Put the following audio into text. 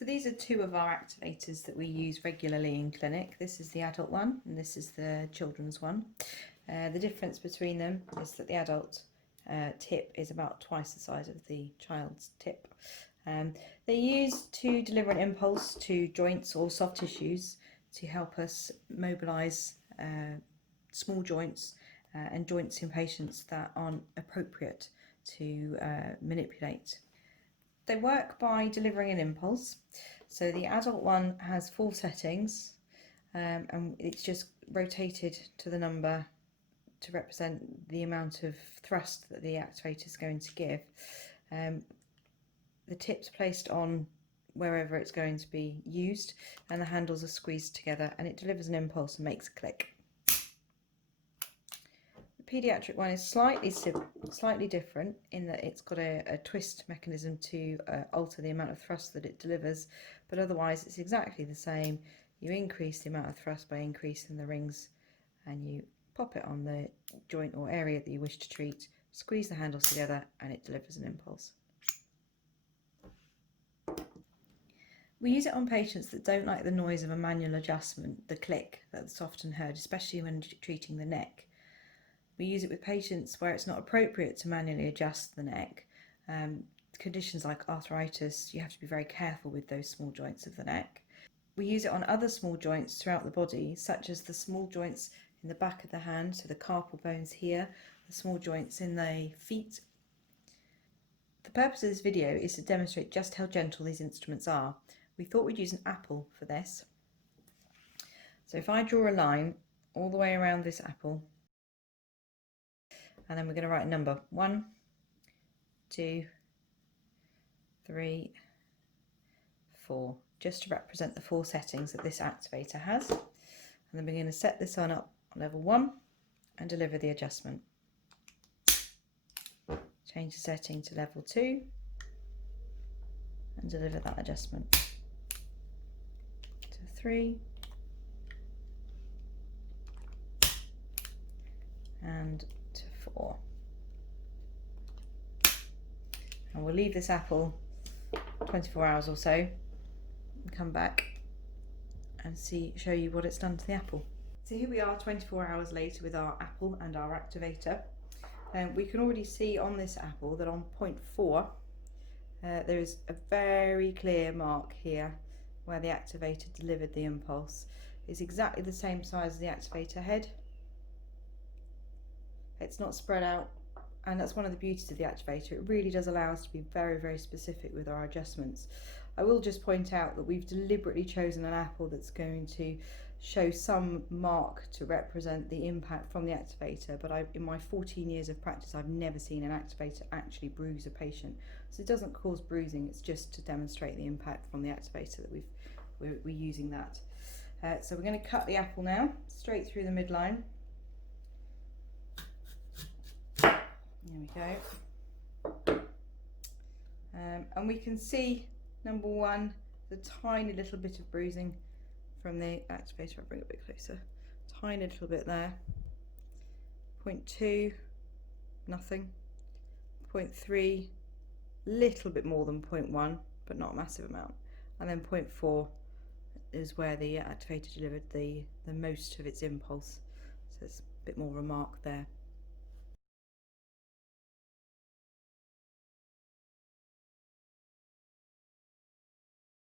So these are two of our activators that we use regularly in clinic. This is the adult one and this is the children's one. The difference between them is that the adult tip is about twice the size of the child's tip. They're used to deliver an impulse to joints or soft tissues to help us mobilise small joints and joints in patients that aren't appropriate to manipulate. They work by delivering an impulse. So the adult one has 4 settings and it's just rotated to the number to represent the amount of thrust that the activator is going to give. The tip's placed on wherever it's going to be used and the handles are squeezed together and it delivers an impulse and makes a click. The paediatric one is slightly different in that it's got a twist mechanism to alter the amount of thrust that it delivers, but otherwise it's exactly the same. You increase the amount of thrust by increasing the rings and you pop it on the joint or area that you wish to treat, squeeze the handles together and it delivers an impulse. We use it on patients that don't like the noise of a manual adjustment, the click that's often heard, especially when treating the neck. We use it with patients where it's not appropriate to manually adjust the neck. Conditions like arthritis, you have to be very careful with those small joints of the neck. We use it on other small joints throughout the body, such as the small joints in the back of the hand, so the carpal bones here, the small joints in the feet. The purpose of this video is to demonstrate just how gentle these instruments are. We thought we'd use an apple for this. So if I draw a line all the way around this apple, and then we're going to write a number 1, 2, 3, 4, just to represent the 4 settings that this activator has. And then we're going to set this on up on level 1 and deliver the adjustment. Change the setting to level 2 and deliver that adjustment. To 3 and to 4. And we'll leave this apple 24 hours or so and come back and show you what it's done to the apple. So here we are 24 hours later with our apple and our activator. We can already see on this apple that on point 4 there is a very clear mark here where the activator delivered the impulse. It's exactly the same size as the activator head. It's not spread out, and that's one of the beauties of the activator. It really does allow us to be very, very specific with our adjustments. I will just point out that we've deliberately chosen an apple that's going to show some mark to represent the impact from the activator, but in my 14 years of practice I've never seen an activator actually bruise a patient. So it doesn't cause bruising, it's just to demonstrate the impact from the activator that we're using that. So we're going to cut the apple now, straight through the midline. There we go. And we can see, number 1, the tiny little bit of bruising from the activator. I'll bring it a bit closer. Tiny little bit there. Point 2, nothing. Point 3, little bit more than point 1, but not a massive amount. And then point 4 is where the activator delivered the most of its impulse. So it's a bit more of a mark there.